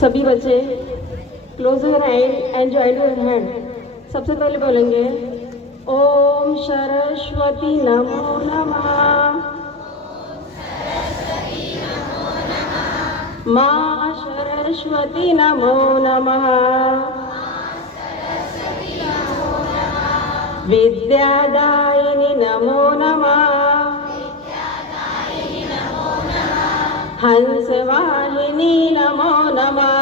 सभी बच्चे close your hand and join your hand. सबसे पहले बोलेंगे ओम सरस्वती नमो नमः। माँ सरस्वती नमो नमः। विद्यादायिनी नमो नमः। हंसवाहिनी नमो नमः।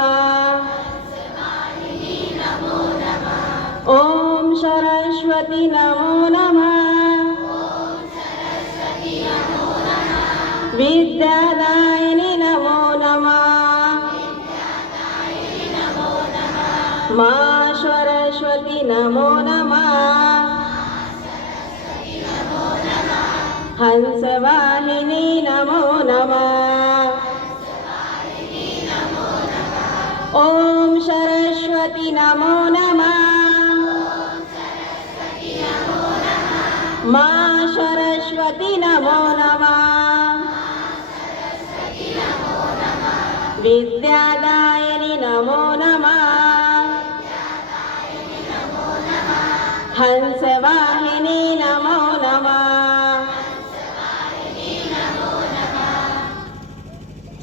ओम सरस्वती नमो नमः। विद्यादायिनी नमो नमः। माँ सरस्वती नमो नमः। हंसवाहिनी नमो नमः। ओम सरस्वती नमो नमः। माँ सरस्वती नमो नमः। विद्यादायिनी नमो नमः। हंसवाहिनी नमो नमः।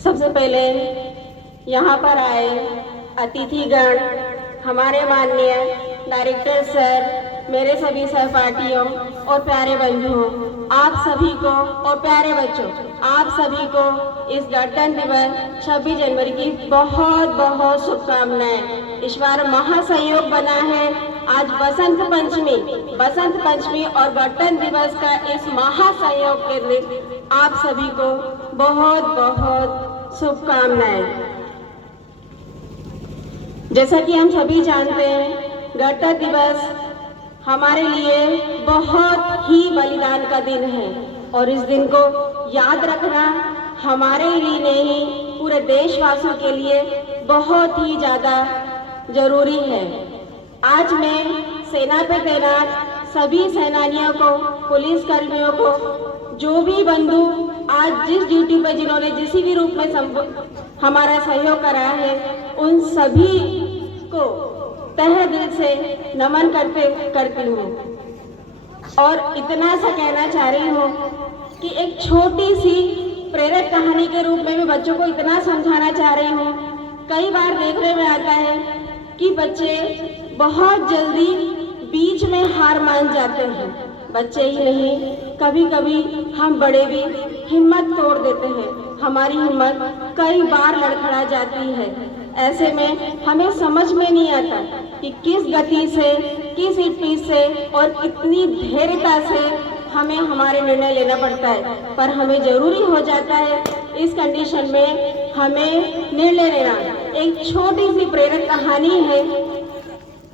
सबसे पहले यहाँ पर आए अतिथिगण, हमारे माननीय डायरेक्टर सर, मेरे सभी सहपाठियों और प्यारे बंधुओं, आप सभी को और प्यारे बच्चों, आप सभी को इस गणतंत्र दिवस 26 जनवरी की बहुत बहुत शुभकामनाएं। इस बार महासंयोग बना है। आज बसंत पंचमी और गणतंत्र दिवस का इस महासंयोग के दिन आप सभी को बहुत बहुत शुभकामनाएं। जैसा कि हम सभी जानते हैं, गणतंत्र दिवस हमारे लिए बहुत ही बलिदान का दिन है और इस दिन को याद रखना हमारे लिए नहीं, पूरे देशवासियों के लिए बहुत ही ज़्यादा जरूरी है। आज मैं सेना पे तैनात सभी सेनानियों को, पुलिस कर्मियों को, जो भी बंधु आज जिस ड्यूटी पे जिन्होंने जिस भी रूप में हमारा सहयोग करा है, उन सभी को तहे दिल से नमन करती हूँ और इतना सा कहना चाह रही हूँ कि एक छोटी सी प्रेरक कहानी के रूप में मैं बच्चों को इतना समझाना चाह रही हूँ। कई बार देखने में आता है कि बच्चे बहुत जल्दी बीच में हार मान जाते हैं। बच्चे ही नहीं, कभी कभी हम बड़े भी हिम्मत तोड़ देते हैं। हमारी हिम्मत कई बार लड़खड़ा जाती है। ऐसे में हमें समझ में नहीं आता कि किस गति से, किस स्पीड से और कितनी धैर्यता से हमें हमारे निर्णय लेना पड़ता है, पर हमें जरूरी हो जाता है इस कंडीशन में हमें निर्णय लेना। एक छोटी सी प्रेरक कहानी है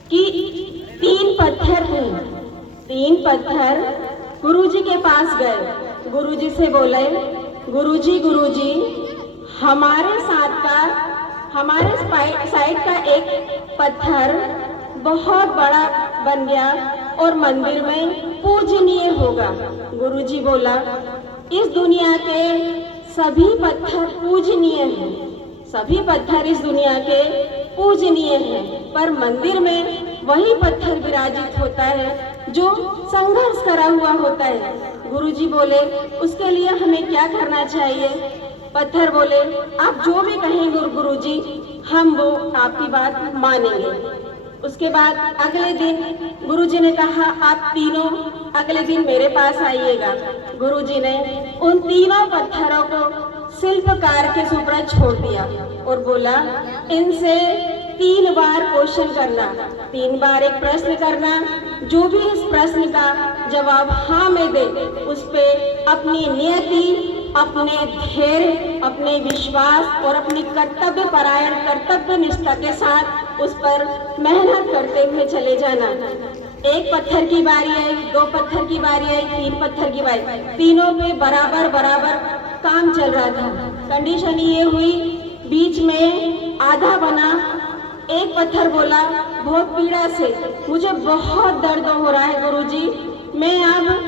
कि तीन पत्थर गुरुजी के पास गए। गुरुजी से बोले, गुरुजी हमारे साइड का एक पत्थर बहुत बड़ा बन गया और मंदिर में पूजनीय होगा। गुरुजी बोला, इस दुनिया के सभी पत्थर पूजनीय हैं, सभी पत्थर इस दुनिया के पूजनीय हैं, पर मंदिर में वही पत्थर विराजित होता है जो संघर्ष करा हुआ होता है। गुरुजी बोले, उसके लिए हमें क्या करना चाहिए? पत्थर बोले, आप जो भी कहेंगे गुरुजी, हम वो आपकी बात मानेंगे। उसके बाद अगले दिन गुरुजी ने कहा, आप तीनों अगले दिन मेरे पास आइएगा। गुरुजी ने उन तीनों पत्थरों को शिल्पकार के सुपुर्द छोड़ दिया और बोला, इनसे 3 बार क्वेश्चन करना, 3 बार एक प्रश्न करना। जो भी इस प्रश्न का जवाब हाँ में दे, उस पे अपनी नियति, अपने धैर्य, अपने विश्वास और अपनी कर्तव्य परायण, कर्तव्य निष्ठा के साथ उस पर मेहनत करते हुए चले जाना। 1 पत्थर की बारी आई, 2 पत्थर की बारी आई, 3 पत्थर की बारी, तीनों पे बराबर काम चल रहा था। कंडीशन ये हुई, बीच में आधा बना। एक पत्थर बोला बहुत पीड़ा से, मुझे बहुत दर्द हो रहा है गुरुजी, मैं अब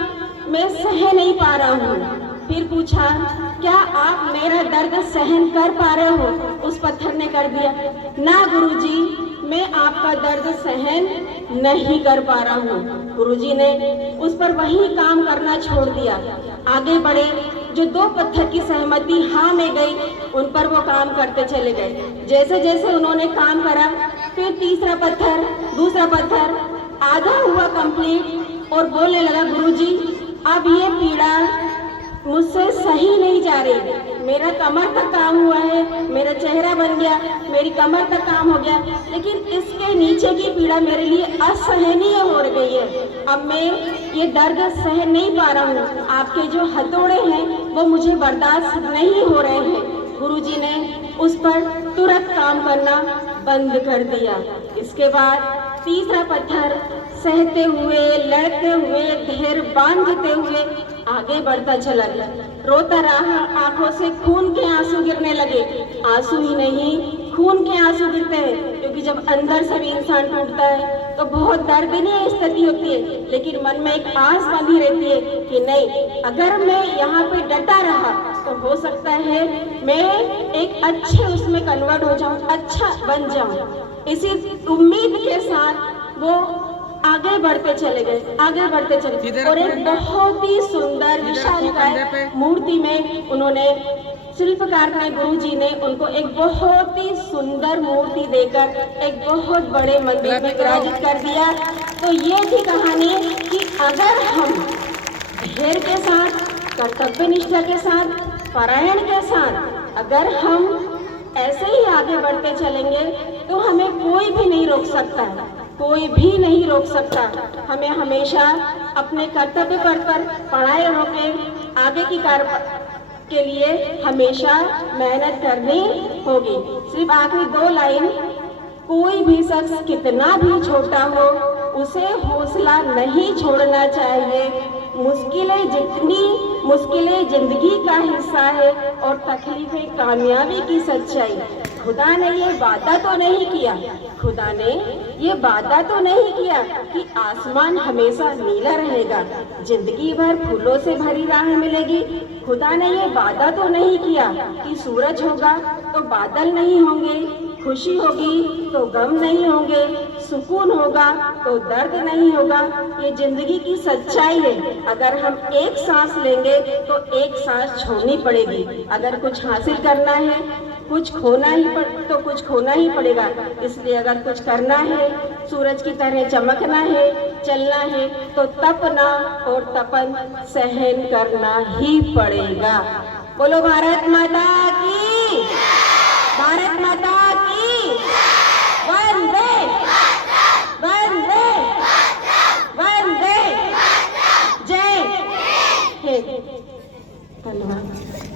मैं सह नहीं पा रहा हूँ। फिर पूछा, क्या आप मेरा दर्द सहन कर पा रहे हो? उस पत्थर ने कर दिया, ना गुरुजी, मैं आपका दर्द सहन नहीं कर पा रहा हूँ। गुरुजी ने उस पर वही काम करना छोड़ दिया, आगे बढ़े। जो 2 पत्थर की सहमति हाँ में गई, उन पर वो काम करते चले गए। जैसे जैसे उन्होंने काम करा, फिर तीसरा पत्थर, दूसरा पत्थर, आधा हुआ कंप्लीट और बोलने लगा, गुरुजी अब ये पीड़ा मुझसे सही नहीं जा रही। मेरा कमर तक काम हुआ है, मेरा चेहरा बन गया, मेरी कमर तक काम हो गया, लेकिन इसके नीचे की पीड़ा मेरे लिए असहनीय हो गई है। अब मैं ये दर्द सह नहीं पा रहा हूँ। आपके जो हथौड़े हैं वो मुझे बर्दाश्त नहीं हो रहे हैं। गुरुजी ने उस पर तुरंत काम करना बंद कर दिया। इसके बाद तीसरा पत्थर सहते हुए, लड़ते हुए, धैर्य बांधते हुए आगे बढ़ता चला गया। रोता रहा, आंखों से खून के आंसू गिरने लगे। आंसू ही नहीं, खून के आंसू गिरते हैं, क्योंकि जब अंदर से भी इंसान टूटता है तो बहुत दर्दनीय स्थिति होती है, लेकिन मन में एक आस बंधी रहती है कि नहीं, अगर मैं यहाँ पे डटा रहा तो हो सकता है मैं एक अच्छे उसमें कन्वर्ट हो जाऊं, अच्छा बन जाऊं। इसी उम्मीद के साथ वो आगे बढ़ते चले गए, आगे बढ़ते चले गए, और एक बहुत ही सुंदर विशालकाय मूर्ति में उन्होंने, शिल्पकार ने, गुरुजी ने उनको एक बहुत ही सुंदर मूर्ति देकर एक बहुत बड़े मंदिर में विराजित कर दिया। तो ये थी कहानी कि अगर हम धैर्य के साथ, कर्तव्य निष्ठा के साथ, पारायण के साथ अगर हम ऐसे ही आगे बढ़ते चलेंगे तो हमें कोई भी नहीं रोक सकता, कोई भी नहीं रोक सकता। हमें हमेशा अपने कर्तव्य पथ पर पढ़ाई होके आगे की कार्य के लिए हमेशा मेहनत करनी होगी। सिर्फ आखिरी 2 लाइन, कोई भी शख्स कितना भी छोटा हो उसे हौसला नहीं छोड़ना चाहिए। मुश्किलें जिंदगी का हिस्सा है और तकलीफें कामयाबी की सच्चाई। खुदा ने ये वादा तो नहीं किया, खुदा ने ये वादा तो नहीं किया कि आसमान हमेशा नीला रहेगा, जिंदगी भर फूलों से भरी राह मिलेगी। खुदा ने ये वादा तो नहीं किया कि सूरज होगा तो बादल नहीं होंगे, खुशी होगी तो गम नहीं होंगे, सुकून होगा तो दर्द नहीं होगा। ये जिंदगी की सच्चाई है। अगर हम एक सांस लेंगे तो एक सांस छोड़नी पड़ेगी। अगर कुछ हासिल करना है, कुछ खोना ही तो कुछ खोना ही पड़ेगा। इसलिए अगर कुछ करना है, सूरज की तरह चमकना है, चलना है, तो तपना और तपन सहन करना ही पड़ेगा। बोलो भारत माता की, भारत माता की, वंदे वंदे वंदे, जय हिंद। धन्यवाद।